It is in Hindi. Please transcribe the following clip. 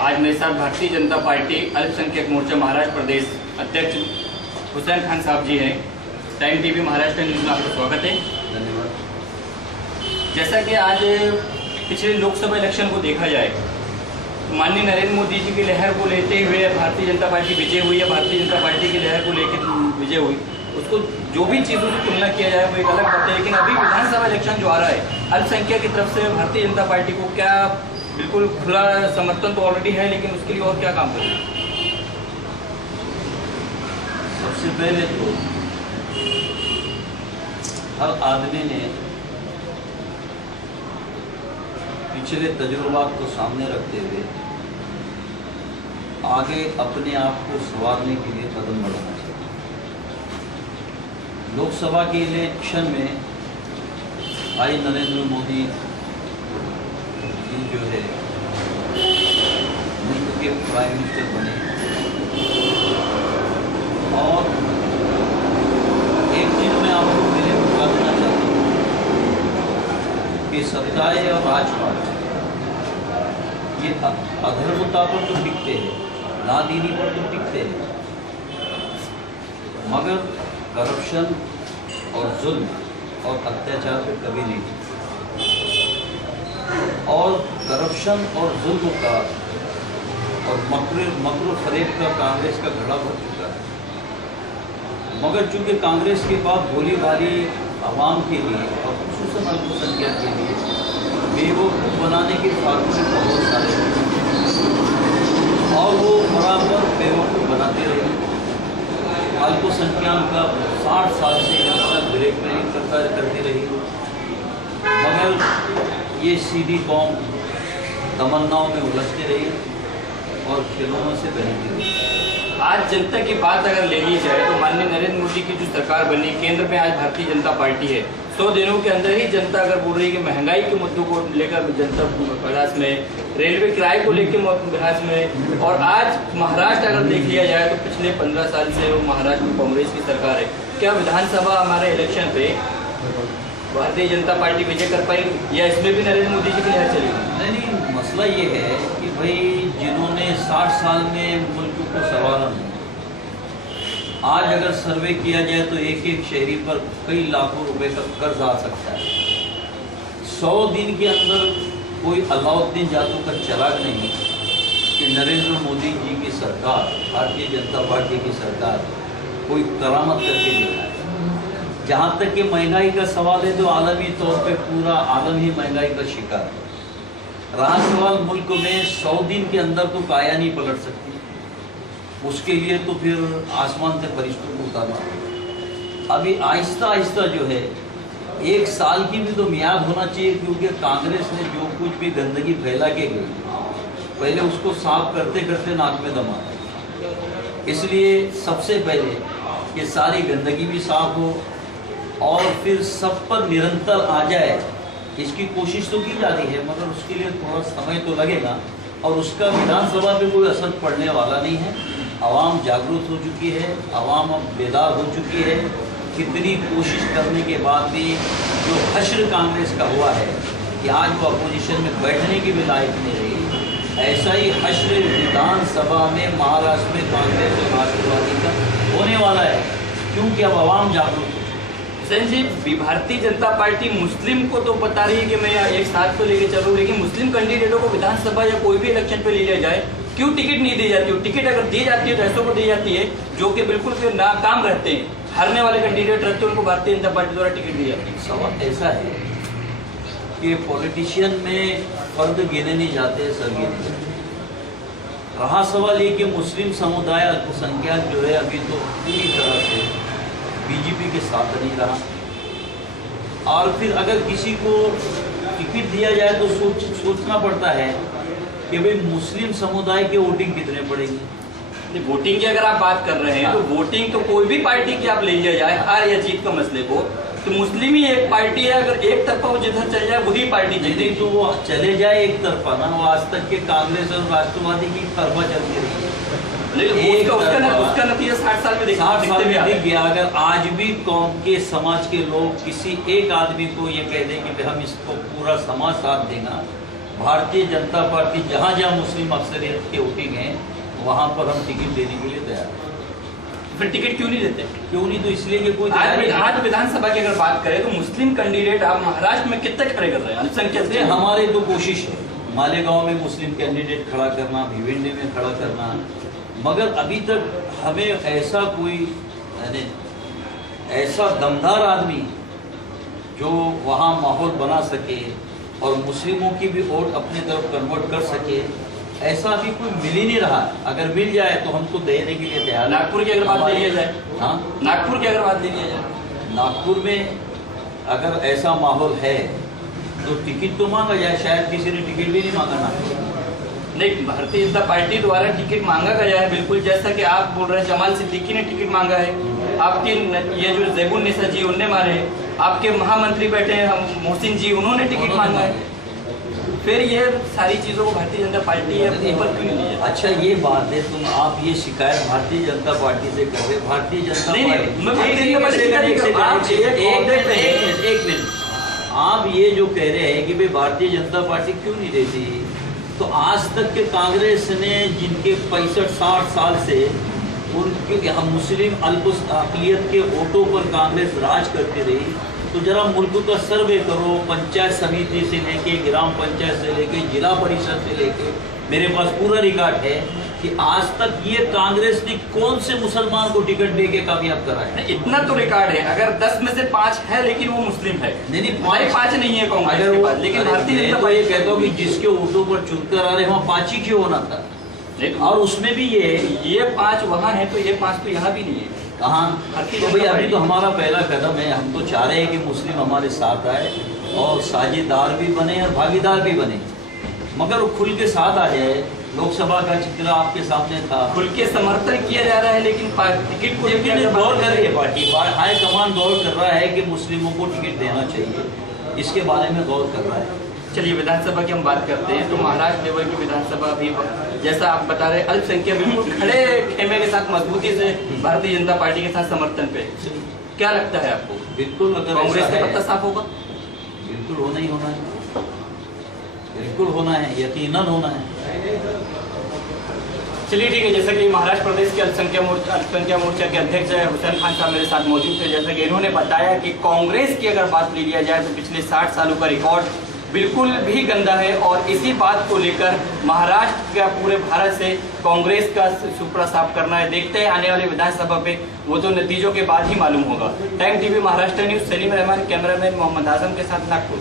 आज मेरे साथ भारतीय जनता पार्टी अल्पसंख्यक मोर्चा महाराष्ट्र प्रदेश अध्यक्ष हुसैन खान साहब जी हैं। टाइम टीवी महाराष्ट्र न्यूज़ में आपका स्वागत है। धन्यवाद। जैसा कि आज पिछले लोकसभा इलेक्शन को देखा जाए तो माननीय नरेंद्र मोदी जी की लहर को लेते हुए भारतीय जनता पार्टी विजय हुई है। भारतीय जनता पार्टी की लहर को लेकर विजय हुई, उसको जो भी चीज़ों से तुलना किया जाए वो एक अलग बात है। लेकिन अभी विधानसभा इलेक्शन जो आ रहा है, अल्पसंख्यक की तरफ से भारतीय जनता पार्टी को क्या बिल्कुल खुला समर्थन तो ऑलरेडी है, लेकिन उसके लिए और क्या काम करें? सबसे पहले तो हर आदमी ने पिछले तजुर्बात को सामने रखते हुए आगे अपने आप को संवारने के लिए कदम बढ़ाना चाहिए। लोकसभा के इलेक्शन में भाई नरेंद्र मोदी जी जो है मुल्क के प्राइम मिनिस्टर बने और एक चीज मैं आपको मेरे बता देना चाहता हूँ कि सत्ताएं और राजपाट ये अधर्मता पर तो टिकते हैं, नादीनी पर तो टिकते हैं, मगर करप्शन और जुल्म और अत्याचार पर कभी नहीं टिकते। और करप्शन और जुल्म का और मकरू फरेब का कांग्रेस का घड़ा भर चुका है। मगर चूंकि कांग्रेस के बाद भोली भाली आवाम के लिए और खुसूसन अल्पसंख्यक के लिए बेवकूफ़ बनाने के फार्मूले बहुत सारे हैं और वो बराबर बेवकूफ़ बनाते रहे। अल्पसंख्यक का 60 साल से तक ब्लैकमेलिंग करती रही, मगर ये सीधी कौम तमन्नाओं में उलझती रही और खिलौनों से बहती रही। आज जनता की बात अगर ले ली जाए तो माननीय नरेंद्र मोदी की जो सरकार बनी, केंद्र में आज भारतीय जनता पार्टी है। 100 दिनों के अंदर ही जनता अगर बोल रही है कि महंगाई के मुद्दों को लेकर जनता बहस में, रेलवे किराए को लेकर बहस में, और आज महाराष्ट्र अगर देख लिया जाए तो पिछले 15 साल से वो महाराष्ट्र में कांग्रेस की सरकार है। क्या विधानसभा हमारे इलेक्शन पे भारतीय जनता पार्टी विजय कर पाएगी या इसमें भी नरेंद्र मोदी जी की लहर चलेगी? नहीं, मसला ये है कि भाई जिन्होंने 60 साल में मुल्क को संभाला, आज अगर सर्वे किया जाए तो एक एक शहरी पर कई लाखों रुपए का कर्ज आ सकता है। 100 दिन के अंदर कोई अलाउद्दीन जादू का चिराग नहीं कि नरेंद्र मोदी जी की सरकार, भारतीय जनता पार्टी की सरकार कोई करामत करके दिखाए। जहाँ तक कि महंगाई का सवाल है तो आलमी तौर पे पूरा आलम ही महंगाई का शिकार है। रहा सवाल मुल्क में 100 दिन के अंदर तो काया नहीं पलट सकती, उसके लिए तो फिर आसमान से फरिश्तों को उतारना पड़ेगा। अभी आहिस्ता आहिस्ता जो है 1 साल की भी तो मियाद होना चाहिए, क्योंकि कांग्रेस ने जो कुछ भी गंदगी फैला के गई पहले उसको साफ करते करते नाक में दम आता है। इसलिए सबसे पहले ये सारी गंदगी भी साफ हो और फिर सब पर निरंतर आ जाए, इसकी कोशिश तो की जाती है, मगर उसके लिए थोड़ा समय तो लगेगा और उसका विधानसभा पे कोई असर पड़ने वाला नहीं है। आवाम जागरूक हो चुकी है, आवाम अब बेदार हो चुकी है। कितनी कोशिश करने के बाद भी जो हश्र कांग्रेस का हुआ है कि आज वो अपोजिशन में बैठने की भी लायक नहीं रही, ऐसा ही हश्र विधानसभा में महाराष्ट्र में कांग्रेस और राष्ट्रवादी का होने वाला है, क्योंकि अब आवाम जागरूक। जी, भारतीय जनता पार्टी मुस्लिम को तो बता रही है कि मैं एक साथ तो लेके चलूँ, लेकिन मुस्लिम कैंडिडेटों को विधानसभा या कोई भी इलेक्शन पे ले लिया जाए, क्यों टिकट नहीं दी जाती? टिकट अगर दी जाती है तो ऐसों को दी जाती है जो कि बिल्कुल फिर नाकाम रहते हैं, हारने वाले कैंडिडेट रहते हैं, उनको भारतीय जनता पार्टी द्वारा टिकट दी जाती है। सवाल ऐसा है कि पॉलिटिशियन में फर्द गिने नहीं जाते, सर गिने जाते। रहा सवाल ये कि मुस्लिम समुदाय अल्पसंख्यक जो है अभी तो पूरी तरह से बीजेपी के साथ नहीं रहा। और फिर अगर किसी को टिकट दिया जाए तो सोचना पड़ता है कि भाई मुस्लिम समुदाय के वोटिंग कितने पड़ेंगे। वोटिंग की अगर आप बात कर रहे हैं तो वोटिंग तो कोई भी पार्टी की आप ले लिया जाए, हार या जीत का मसले को, तो मुस्लिम ही एक पार्टी है। अगर एक तरफा वो जिधर चल जाए वही पार्टी जीते, तो वो चले जाए एक तरफा ना। वो आज तक के कांग्रेस और राष्ट्रवादी की तरफा चलती रही है, लेकिन उसका नतीजा 60 साल में दिख गया। अगर आज भी कौम के समाज के लोग किसी एक आदमी को ये कह दें कि हम इसको पूरा समाज साथ देगा, भारतीय जनता पार्टी जहाँ जहाँ मुस्लिम अक्सरियत के वोटिंग हैं वहाँ पर हम टिकट देने के लिए तैयार हैं। फिर टिकट क्यों नहीं देते? क्यों नहीं? तो इसलिए कि कोई आज विधानसभा की अगर बात करें तो मुस्लिम कैंडिडेट आप महाराष्ट्र में कितने खड़े कर रहे हैं? अल्पसंख्यक से हमारे तो कोशिश है मालेगांव में मुस्लिम कैंडिडेट खड़ा करना, भिवंडी में खड़ा करना, मगर अभी तक हमें ऐसा कोई यानी ऐसा दमदार आदमी जो वहाँ माहौल बना सके और मुस्लिमों की भी वोट अपनी तरफ कन्वर्ट कर सके, ऐसा अभी कोई मिल ही नहीं रहा। अगर मिल जाए तो हमको देने के लिए तैयार। नागपुर की अगर बात ले लिया जाए, हाँ, नागपुर की अगर बात ले लिया जाए, नागपुर में अगर ऐसा माहौल है तो टिकट तो मांगा जाए। शायद किसी ने टिकट भी नहीं मांगा नागपुर। नहीं, भारतीय जनता पार्टी द्वारा टिकट मांगा गया है, बिल्कुल जैसा कि आप बोल रहे हैं। जमाल सिद्दीकी ने टिकट मांगा है, आपके ये जो ज़ैबुन निसा जी उनने मारे हैं, आपके महामंत्री बैठे हैं मोहसिन जी, उन्होंने टिकट मांगा है। फिर ये सारी चीज़ों को भारतीय जनता पार्टी है ऊपर क्यों नहीं लिया? अच्छा ये बात है, तुम आप ये शिकायत भारतीय जनता पार्टी से कर रहे। भारतीय जनता नहीं, पार्टी एक मिनट, आप ये जो कह रहे हैं कि भाई भारतीय जनता पार्टी क्यों नहीं देती, तो आज तक के कांग्रेस ने जिनके 65-60 साल से उनके यहाँ मुस्लिम अल्पसंख्यक के वोटों पर कांग्रेस राज करती रही, तो जरा मुल्क का सर्वे करो, पंचायत समिति से लेके ग्राम पंचायत से लेके जिला परिषद से लेके, मेरे पास पूरा रिकॉर्ड है कि आज तक ये कांग्रेस ने कौन से मुसलमान को टिकट दे के कामयाब करा है। इतना तो रिकॉर्ड है, अगर 10 में से 5 है लेकिन वो मुस्लिम है। नहीं, 5 नहीं है कांग्रेस के पास, लेकिन भारतीय जनता पार्टी कहता हूँ कि जिसके वोटों पर चुनकर आ रहे वहाँ 5 ही क्यों होना था, और उसमें भी ये 5 वहाँ है तो ये 5 तो यहाँ भी नहीं है। कहाँ? तो भाई अभी तो हमारा पहला कदम है। हम तो चाह रहे हैं कि मुस्लिम हमारे साथ आए और साझेदार भी बने और भागीदार भी बने, मगर वो खुल के साथ आ जाए। लोकसभा का चित्र आपके सामने था, खुल के समर्थन किया जा रहा है, लेकिन टिकट को लेकर गौर कर रही है पार्टी, हाई कमान गौर कर रहा है कि मुस्लिमों को टिकट देना चाहिए, इसके बारे में गौर कर रहा है। चलिए विधानसभा की हम बात करते हैं, तो महाराष्ट्र लेवल की विधानसभा भी जैसा आप बता रहे अल्पसंख्यक बिल्कुल खड़े खेमे के साथ मजबूती से भारतीय जनता पार्टी के साथ समर्थन पे, क्या लगता है आपको? बिल्कुल, अगर कांग्रेस का पत्ता साफ होगा? बिल्कुल होना ही होना है, बिल्कुल होना है, यकीनन होना है। चलिए ठीक है, जैसा कि महाराष्ट्र प्रदेश के अल्पसंख्यक मोर्चा के अध्यक्ष हुसैन खान साहब मेरे साथ मौजूद थे। जैसा कि इन्होंने बताया कि कांग्रेस की अगर बात ले लिया जाए तो पिछले 60 सालों का रिकॉर्ड बिल्कुल भी गंदा है, और इसी बात को लेकर महाराष्ट्र का पूरे भारत से कांग्रेस का सुपड़ा साफ करना है। देखते हैं आने वाले विधानसभा पे, वो तो नतीजों के बाद ही मालूम होगा। Time TV Maharashtra news, Salim Rahman, cameraman Mohammad Azam के साथ नागपुर।